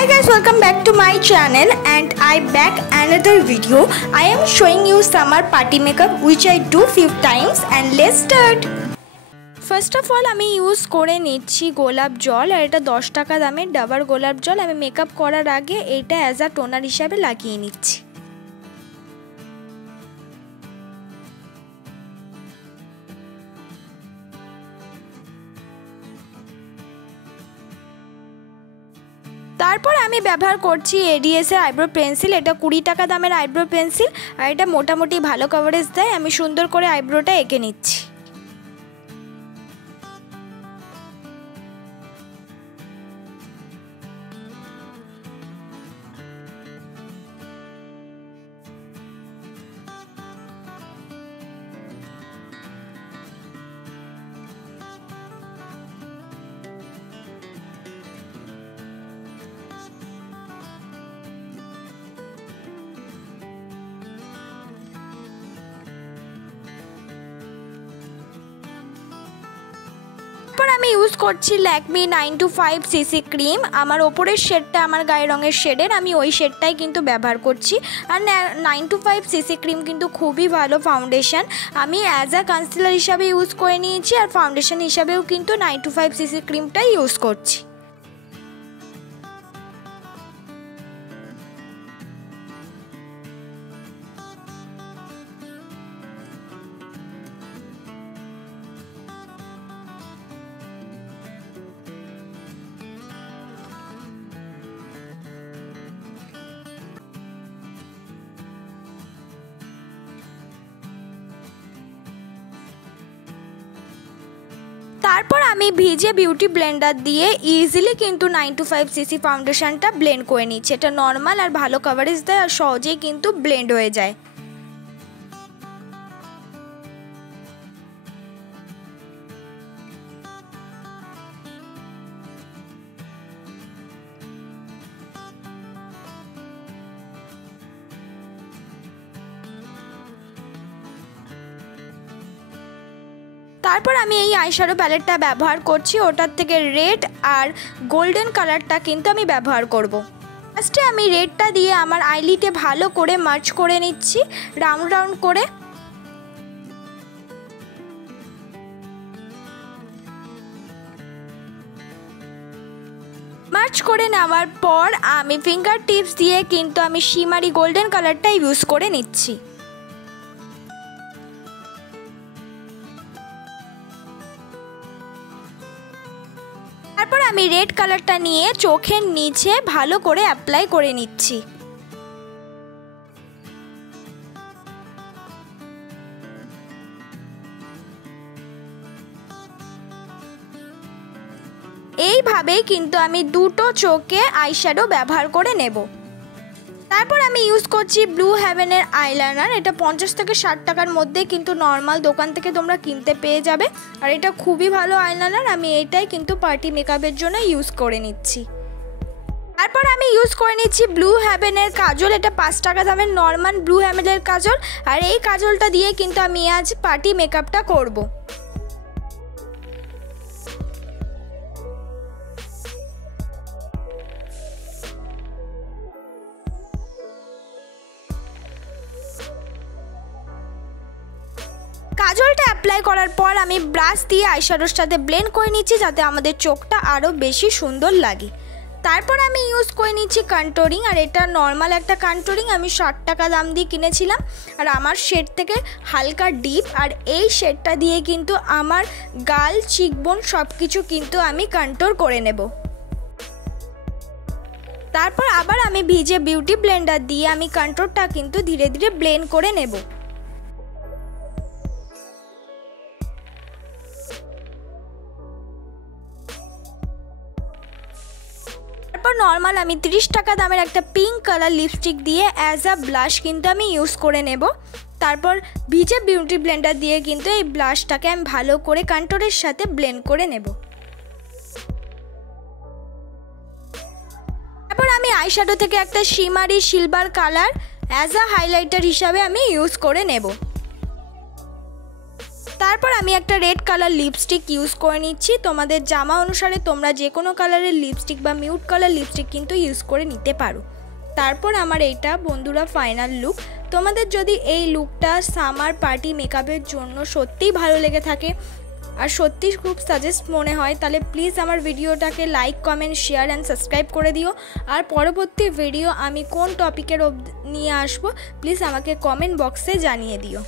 Hi guys, welcome back to my channel and I back another video. I am showing you summer party makeup which I do few times and let's start. First of all আমি use করে নিচ্ছি গোলাপ জল আর এটা 10 টাকা দামের ডাবর গোলাপ জল। আমি মেকআপ করার আগে এটা অ্যাজ আ টোনার হিসেবে লাগিয়ে নিচ্ছি। তারপর আমি ব্যবহার করছি এডিএস এর আইব্রো পেন্সিল। এটা 20 টাকা দামের আইব্রো পেন্সিল আর এটা মোটামুটি ভালো কভারেজ দেয়। আমি সুন্দর করে আইব্রোটা এঁকে নিচ্ছি। আমি ইউজ করছি ল্যাকমি 925 সিসি ক্রিম। আমার ওপরের শেডটা আমার গায়ের রঙের শেডের, আমি ওই শেডটাই কিন্তু ব্যবহার করছি। আর 925 সিসি ক্রিম কিন্তু খুবই ভালো ফাউন্ডেশন। আমি অ্যাজ আ কনসিলার হিসাবে ইউজ করে নিয়েছি আর ফাউন্ডেশন হিসাবেও কিন্তু 925 সিসি ক্রিমটাই ইউজ করছি। তারপর আমি ভিজে বিউটি ব্লেন্ডার দিয়ে ইজিলি কিন্তু 925 সিসি ফাউন্ডেশনটা ব্লেন্ড করে নিচ্ছি। এটা নর্মাল আর ভালো কভারেজ দেয় আর সহজেই কিন্তু ব্লেন্ড হয়ে যায়। তারপর আমি এই আইশ্যাডো প্যালেটটা ব্যবহার করছি। ওটার থেকে রেড আর গোল্ডেন কালারটা কিন্তু আমি ব্যবহার করব। ফার্স্টে আমি রেডটা দিয়ে আমার আইলিটে ভালো করে মার্চ করে নিচ্ছি রাউন্ড রাউন্ড করে। মার্চ করে নেওয়ার পর আমি ফিঙ্গার টিপস দিয়ে কিন্তু আমি শিমারি গোল্ডেন কালারটা ইউজ করে নিচ্ছি। তারপর আমি রেড কালারটা নিয়ে চোখের নিচে ভালো করে অ্যাপ্লাই করে নিচ্ছি। এইভাবেই কিন্তু আমি দুটো চোখে আইশ্যাডো ব্যবহার করে নেব। তারপর আমি ইউজ করছি ব্লু হেভেনের আইলাইনার। এটা 50 থেকে 60 টাকার মধ্যে কিন্তু নর্মাল দোকান থেকে তোমরা কিনতে পেয়ে যাবে আর এটা খুবই ভালো আইলাইনার। আমি এটাই কিন্তু পার্টি মেকআপের জন্য ইউজ করে নিচ্ছি। তারপর আমি ইউজ করে নিচ্ছি ব্লু হেভেনের কাজল। এটা 5 টাকা দামের নর্মাল ব্লু হেভেনের কাজল আর এই কাজলটা দিয়ে কিন্তু আমি আজ পার্টি মেকআপটা করব। কাজলটা অ্যাপ্লাই করার পর আমি ব্রাশ দিয়ে আইশ্যাডোর সাথে ব্লেন্ড করে নিচ্ছি যাতে আমাদের চোখটা আরও বেশি সুন্দর লাগে। তারপর আমি ইউজ করে নিচ্ছি কন্ট্যুরিং আর এটা নর্মাল একটা কন্ট্যুরিং। আমি 60 টাকা দাম দিয়ে কিনেছিলাম আর আমার শেড থেকে হালকা ডিপ আর এই শেডটা দিয়ে কিন্তু আমার গাল চিকবোন সব কিছু কিন্তু আমি কন্ট্যুর করে নেব। তারপর আবার আমি ভিজে বিউটি ব্লেন্ডার দিয়ে আমি কন্ট্যুরটা কিন্তু ধীরে ধীরে ব্লেন্ড করে নেব। তারপর নর্মাল আমি 30 টাকা দামের একটা পিঙ্ক কালার লিপস্টিক দিয়ে অ্যাজ আ ব্লাশ কিন্তু আমি ইউজ করে নেব। তারপর ভিজে বিউটি ব্লেন্ডার দিয়ে কিন্তু এই ব্লাশটাকে আমি ভালো করে কন্ট্যুরের সাথে ব্লেন্ড করে নেব। তারপর আমি আইশ্যাডো থেকে একটা শিমারি silver colour as a highlighter হিসাবে আমি ইউজ করে নেব। তারপর আমি একটা রেড কালার লিপস্টিক ইউজ করে নিচ্ছি। তোমাদের জামা অনুসারে তোমরা যে কোনো কালারের লিপস্টিক বা মিউট কালার লিপস্টিক কিন্তু ইউজ করে নিতে পারো। তারপর আমার এইটা বন্ধুরা ফাইনাল লুক। তোমাদের যদি এই লুকটা সামার পার্টি মেকআপের জন্য সত্যিই ভালো লেগে থাকে আর সত্যি খুব সাজেস্ট মনে হয়, তাহলে প্লিজ আমার ভিডিওটাকে like, comment, share and subscribe করে দিও। আর পরবর্তী ভিডিও আমি কোন টপিকের নিয়ে আসবো প্লিজ আমাকে কমেন্ট বক্সে জানিয়ে দিও।